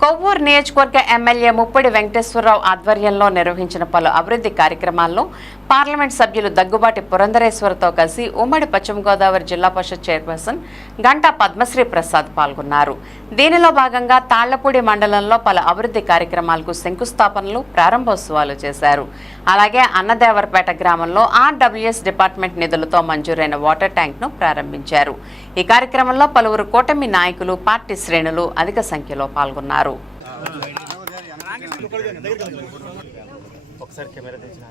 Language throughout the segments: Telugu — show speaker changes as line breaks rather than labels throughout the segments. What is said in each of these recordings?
కొవ్వూరు నియోజకవర్గ ఎమ్మెల్యే ముప్పిడి వెంకటేశ్వరరావు ఆధ్వర్యంలో నిర్వహించిన పలు అభివృద్ధి కార్యక్రమాల్లో పార్లమెంట్ సభ్యులు దగ్గుబాటి పురంధరేశ్వరతో కలిసి ఉమ్మడి పశ్చిమ గోదావరి జిల్లా పరిషత్ చైర్పర్సన్ గంటా పద్మశ్రీ ప్రసాద్ పాల్గొన్నారు. దీనిలో భాగంగా తాళ్ళపూడి మండలంలో పలు అభివృద్ధి కార్యక్రమాలకు శంకుస్థాపనలు ప్రారంభోత్సవాలు చేశారు. అలాగే అన్నదేవరపేట గ్రామంలో ఆర్డబ్ల్యూఎస్ డిపార్ట్మెంట్ నిధులతో మంజూరైన వాటర్ ట్యాంక్ను ప్రారంభించారు. ఈ కార్యక్రమంలో పలువురు కూటమి నాయకులు పార్టీ శ్రేణులు అధిక సంఖ్యలో పాల్గొన్నారు.
ఒకసారి కెమెరా తెచ్చిన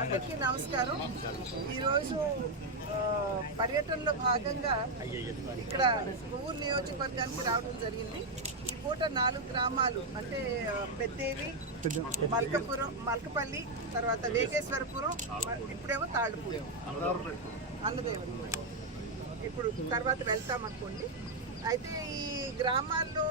అందరికీ నమస్కారం. ఈరోజు పర్యటనలో భాగంగా ఇక్కడ కొవ్వూరు నియోజకవర్గానికి రావడం జరిగింది. ఈ పూట నాలుగు గ్రామాలు అంటే పెద్దేవి మల్కపురం మల్కపల్లి తర్వాత వేగేశ్వరపురం ఇప్పుడేమో తాళ్ళపూడి. అన్నదేవుడు ఇప్పుడు తర్వాత వెళ్తాం అనుకోండి. అయితే ఈ గ్రామాల్లో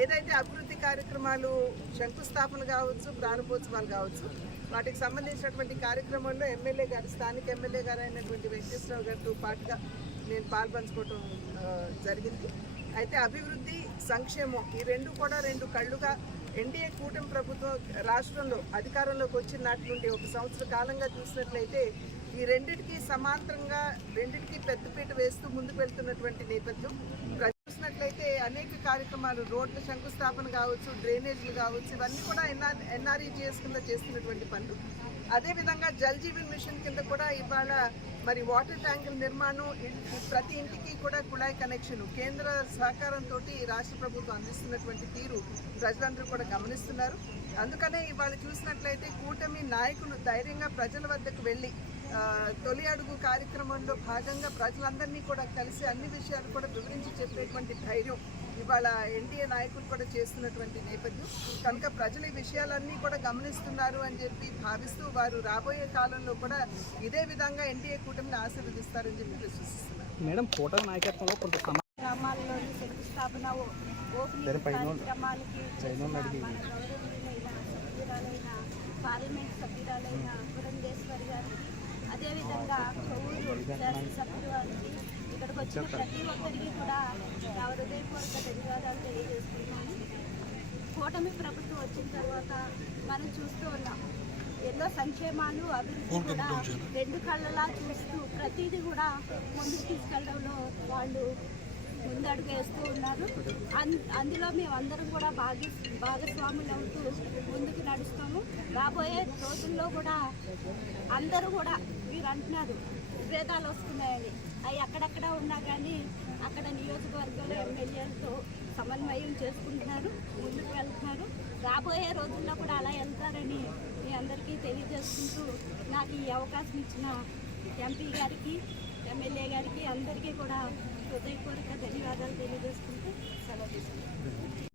ఏదైతే అభివృద్ధి కార్యక్రమాలు శంకుస్థాపన కావచ్చు ప్రారంభోత్సవాలు కావచ్చు వాటికి సంబంధించినటువంటి కార్యక్రమంలో ఎమ్మెల్యే గారు స్థానిక ఎమ్మెల్యే గారు అయినటువంటి వెంకటేశ్వరరావు గారితో పాటుగా నేను పాల్పంచుకోవటం జరిగింది. అయితే అభివృద్ధి సంక్షేమం ఈ రెండు కూడా రెండు కళ్ళుగా ఎన్డీఏ కూటమి ప్రభుత్వం రాష్ట్రంలో అధికారంలోకి వచ్చిన నాటి నుండి ఒక సంవత్సర కాలంగా చూసినట్లయితే ఈ రెండింటికి సమాంతరంగా రెండింటికి పెద్దపీట వేస్తూ ముందుకు వెళ్తున్నటువంటి నేపథ్యం. చూసినట్లయితే అనేక కార్యక్రమాలు రోడ్ల శంకుస్థాపన కావచ్చు డ్రైనేజీలు కావచ్చు ఇవన్నీ కూడా ఎన్ఆర్ ఎన్ఆర్ఈజీఎస్ కింద చేస్తున్నటువంటి పనులు. అదేవిధంగా జల్ జీవన్ మిషన్ కింద కూడా ఇవాళ మరి వాటర్ ట్యాంకుల నిర్మాణం ప్రతి ఇంటికి కూడా కుళాయి కనెక్షన్ కేంద్ర సహకారంతో రాష్ట్ర ప్రభుత్వం అందిస్తున్నటువంటి తీరు ప్రజలందరూ కూడా గమనిస్తున్నారు. అందుకనే ఇవాళ చూసినట్లయితే కూటమి నాయకులు ధైర్యంగా ప్రజల వద్దకు వెళ్ళి తొలి అడుగు కార్యక్రమంలో భాగంగా ప్రజలందరినీ కూడా కలిసి అన్ని విషయాలు కూడా వివరించి చెప్పేటువంటి ధైర్యం ఇవాళ ఎన్డీఏ నాయకులు కూడా చేస్తున్నటువంటి నేపథ్యం. కనుక ప్రజలు ఈ విషయాలన్నీ కూడా గమనిస్తున్నారు అని చెప్పి భావిస్తూ వారు రాబోయే కాలంలో కూడా ఇదే విధంగా ఎన్డీఏ కూటమిని ఆశీర్వదిస్తారని చెప్పి విశ్వసిస్తున్నారు.
మేడం ఫోటో నాయకత్వంలో కొంత సమా
గ్రామాల్లోని శంకుస్థాపన ఓపెనింగ్ కార్యక్రమాలకి పార్లమెంట్ సభ్యురాలైన పురంధేశ్వరి గారికి అదేవిధంగా కొవ్వూరు శాసనసభ్యులు వారికి ఇక్కడికి వచ్చిన ప్రతి ఒక్కరికి కూడా నా హృదయపూర్వక ధన్యవాదాలు తెలియజేస్తున్నాను. కూటమి ప్రభుత్వం వచ్చిన తర్వాత మనం చూస్తూ ఉన్నాం ఎన్నో సంక్షేమాలు అభివృద్ధి కూడా రెండు కళ్ళలా చూస్తూ ప్రతిదీ కూడా ముందుకు తీసుకెళ్ళడంలో వాళ్ళు ముందడుగు వేస్తూ ఉన్నారు. అందులో మేము అందరం కూడా భాగి భాగస్వాములు అవుతూ ముందుకు నడుస్తాము. రాబోయే రోజుల్లో కూడా అందరూ కూడా మీరు అంటున్నారు. విభేదాలు వస్తున్నాయని. అవి అక్కడక్కడ ఉన్నా కానీ అక్కడ నియోజకవర్గంలో ఎమ్మెల్యేలతో సమన్వయం చేసుకుంటున్నారు ముందుకు వెళ్తున్నారు. రాబోయే రోజుల్లో కూడా అలా వెళ్తారని మీ అందరికీ తెలియజేసుకుంటూ నాకు ఈ అవకాశం ఇచ్చిన ఎంపీ గారికి ఎమ్మెల్యే గారికి అందరికీ కూడా హృదయపూర్వక ధన్యవాదాలు తెలియజేసుకుంటూ సెలవు తీసుకుంటాను